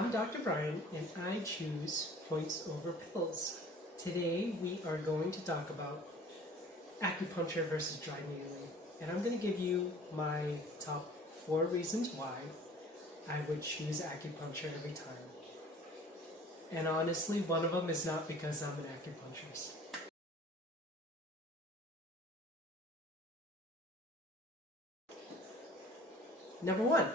I'm Dr. Brian, and I choose points over pills. Today we are going to talk about acupuncture versus dry needling, and I'm going to give you my top 4 reasons why I would choose acupuncture every time. And honestly, one of them is not because I'm an acupuncturist. Number 1,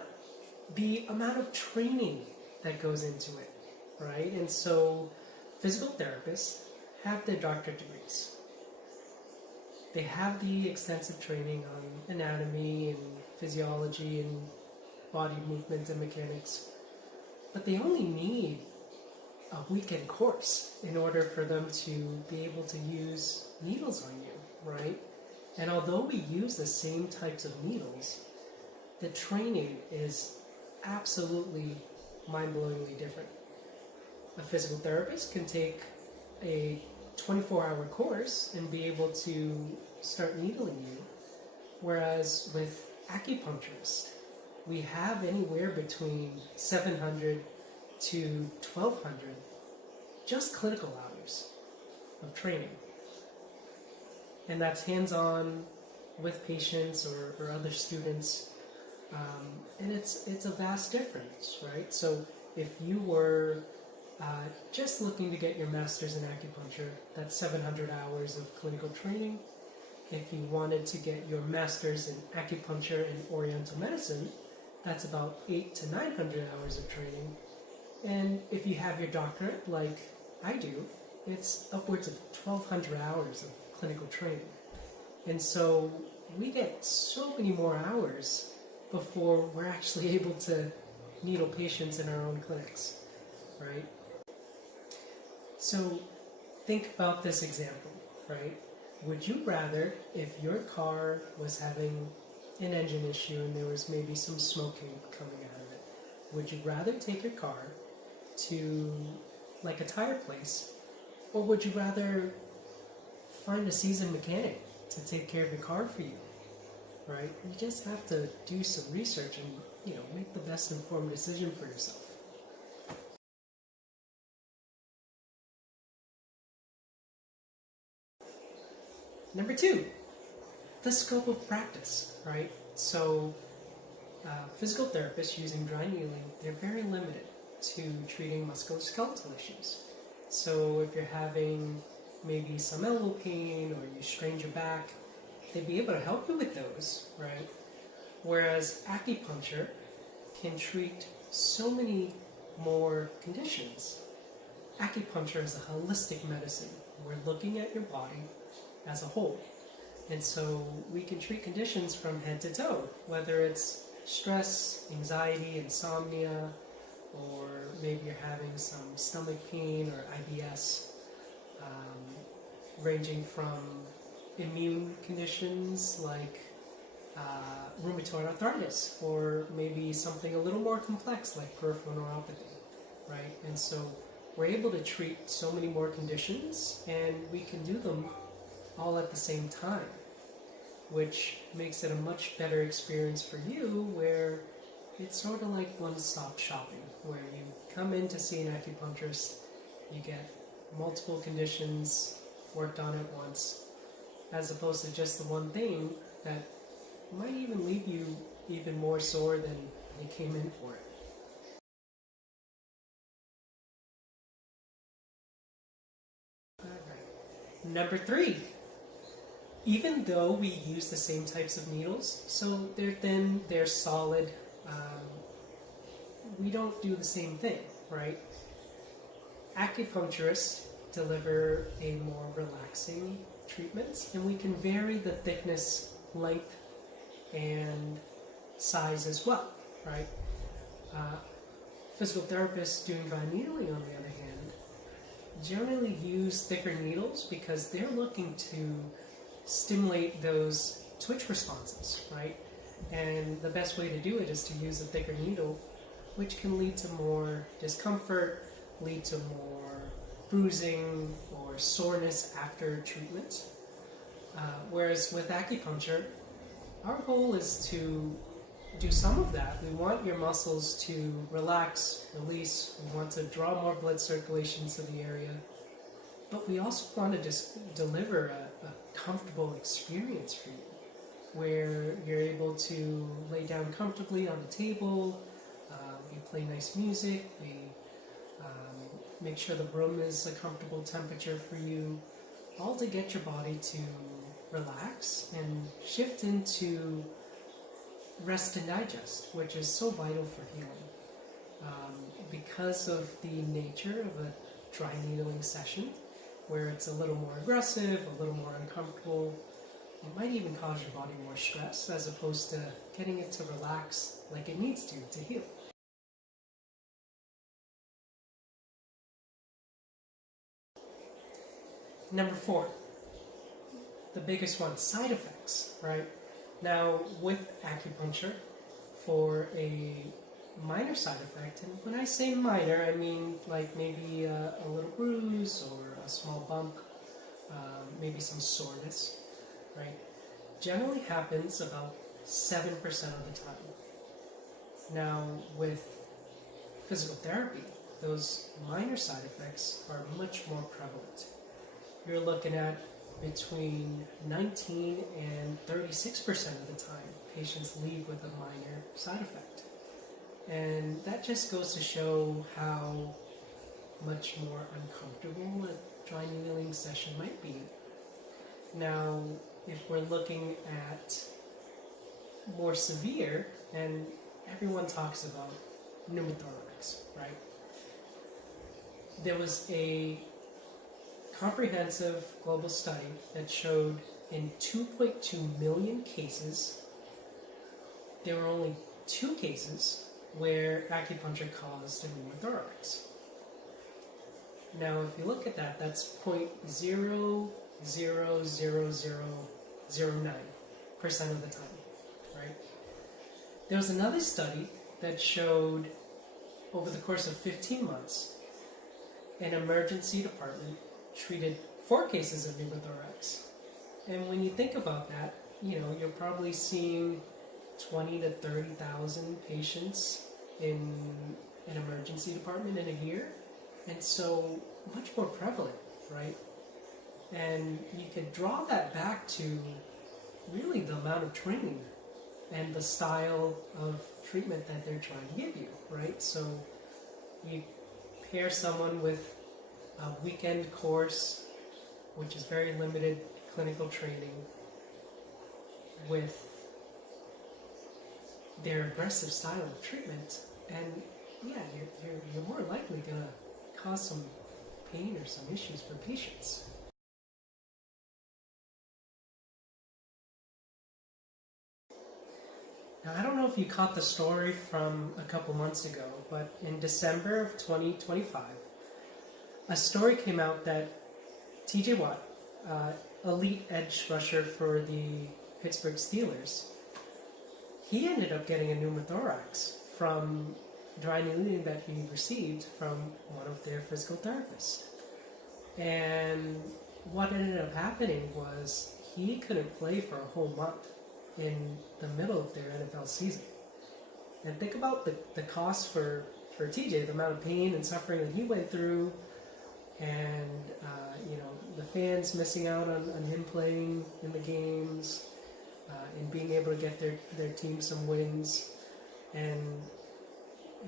the amount of training that goes into it, right? And so physical therapists have their doctorate degrees. They have the extensive training on anatomy and physiology and body movement and mechanics, but they only need a weekend course in order for them to be able to use needles on you, right? And although we use the same types of needles, the training is absolutely mind-blowingly different. A physical therapist can take a 24-hour course and be able to start needling you, whereas with acupuncturists, we have anywhere between 700 to 1200 just clinical hours of training. And that's hands-on with patients or other students. And it's a vast difference, right? So if you were just looking to get your master's in acupuncture, that's 700 hours of clinical training. If you wanted to get your master's in acupuncture and oriental medicine, that's about 800 to 900 hours of training. And if you have your doctorate, like I do, it's upwards of 1200 hours of clinical training. And so we get so many more hours before we're actually able to needle patients in our own clinics, right? So think about this example, right? Would you rather, if your car was having an engine issue and there was maybe some smoking coming out of it, would you rather take your car to like a tire place, or would you rather find a seasoned mechanic to take care of your car for you? Right? You just have to do some research and, make the best informed decision for yourself. Number 2, the scope of practice, right? So physical therapists using dry needling, they're very limited to treating musculoskeletal issues. So if you're having maybe some elbow pain or you strained your back, they'd be able to help you with those, right? Whereas acupuncture can treat so many more conditions. Acupuncture is a holistic medicine. We're looking at your body as a whole. And so we can treat conditions from head to toe, whether it's stress, anxiety, insomnia, or maybe you're having some stomach pain or IBS, ranging from immune conditions like rheumatoid arthritis, or maybe something a little more complex like peripheral neuropathy, right? And so we're able to treat so many more conditions, and we can do them all at the same time, which makes it a much better experience for you, where it's sort of like one-stop shopping, where you come in to see an acupuncturist, you get multiple conditions worked on at once, as opposed to just the one thing that might even leave you even more sore than you came in for it. Alright. Number 3, even though we use the same types of needles, so they're thin, they're solid, we don't do the same thing, right? Acupuncturists deliver a more relaxing treatment, and we can vary the thickness, length, and size as well, right? Physical therapists doing dry needling, on the other hand, generally use thicker needles because they're looking to stimulate those twitch responses, right? And the best way to do it is to use a thicker needle, which can lead to more discomfort, lead to more bruising or soreness after treatment. Whereas with acupuncture, our goal is to do some of that. We want your muscles to relax, release. We want to draw more blood circulation to the area. But we also want to just deliver a comfortable experience for you, where you're able to lay down comfortably on the table, we play nice music, we make sure the room is a comfortable temperature for you, all to get your body to relax and shift into rest and digest, which is so vital for healing. Because of the nature of a dry needling session, where it's a little more aggressive, a little more uncomfortable, it might even cause your body more stress as opposed to getting it to relax like it needs to heal. Number 4, the biggest one, side effects, right? Now, with acupuncture, for a minor side effect, and when I say minor, I mean like maybe a little bruise or a small bump, maybe some soreness, right? Generally happens about 7% of the time. Now, with physical therapy, those minor side effects are much more prevalent. You're looking at between 19 and 36% of the time patients leave with a minor side effect. And that just goes to show how much more uncomfortable a dry needling session might be. Now, if we're looking at more severe, and everyone talks about pneumothorax, right? There was a comprehensive global study that showed in 2.2 million cases, there were only 2 cases where acupuncture caused a pneumothorax. Now, if you look at that, that's 0.000009% of the time, right? There was another study that showed over the course of 15 months, an emergency department treated 4 cases of pneumothorax. And when you think about that, you're probably seeing 20 to 30,000 patients in an emergency department in a year. And so much more prevalent, right? And you could draw that back to really the amount of training and the style of treatment that they're trying to give you, right? So you pair someone with a weekend course, which is very limited clinical training, with their aggressive style of treatment, and yeah, you're more likely going to cause some pain or some issues for patients. Now, I don't know if you caught the story from a couple months ago, but in December of 2025, a story came out that TJ Watt, elite edge rusher for the Pittsburgh Steelers, he ended up getting a pneumothorax from dry needling that he received from one of their physical therapists. And what ended up happening was he couldn't play for a whole month in the middle of their NFL season. And think about the cost for TJ, the amount of pain and suffering that he went through, and the fans missing out on him playing in the games, and being able to get their team some wins. And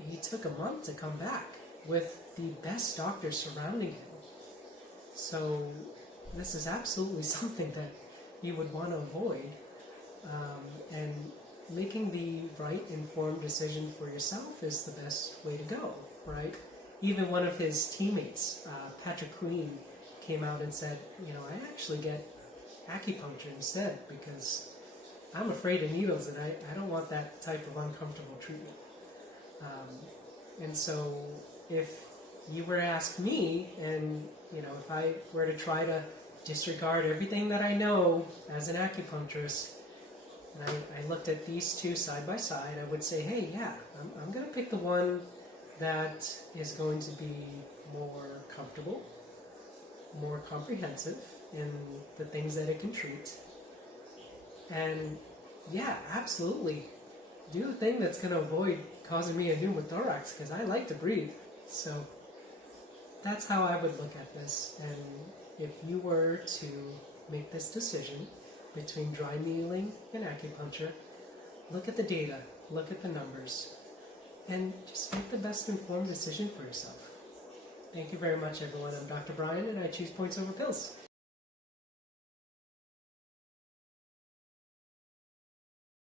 he took a month to come back with the best doctors surrounding him. So this is absolutely something that you would want to avoid, and making the right informed decision for yourself is the best way to go, right? Even one of his teammates, Patrick Queen, came out and said, I actually get acupuncture instead because I'm afraid of needles and I don't want that type of uncomfortable treatment. And so if you were to ask me, and if I were to try to disregard everything that I know as an acupuncturist, and I looked at these two side by side, I would say, hey, yeah, I'm going to pick the one that is going to be more comfortable, more comprehensive in the things that it can treat. And yeah, absolutely, do the thing that's going to avoid causing me a pneumothorax, because I like to breathe. So that's how I would look at this. And if you were to make this decision between dry needling and acupuncture, look at the data, look at the numbers, and just make the best informed decision for yourself. Thank you very much, everyone. I'm Dr. Brian, and I choose points over pills.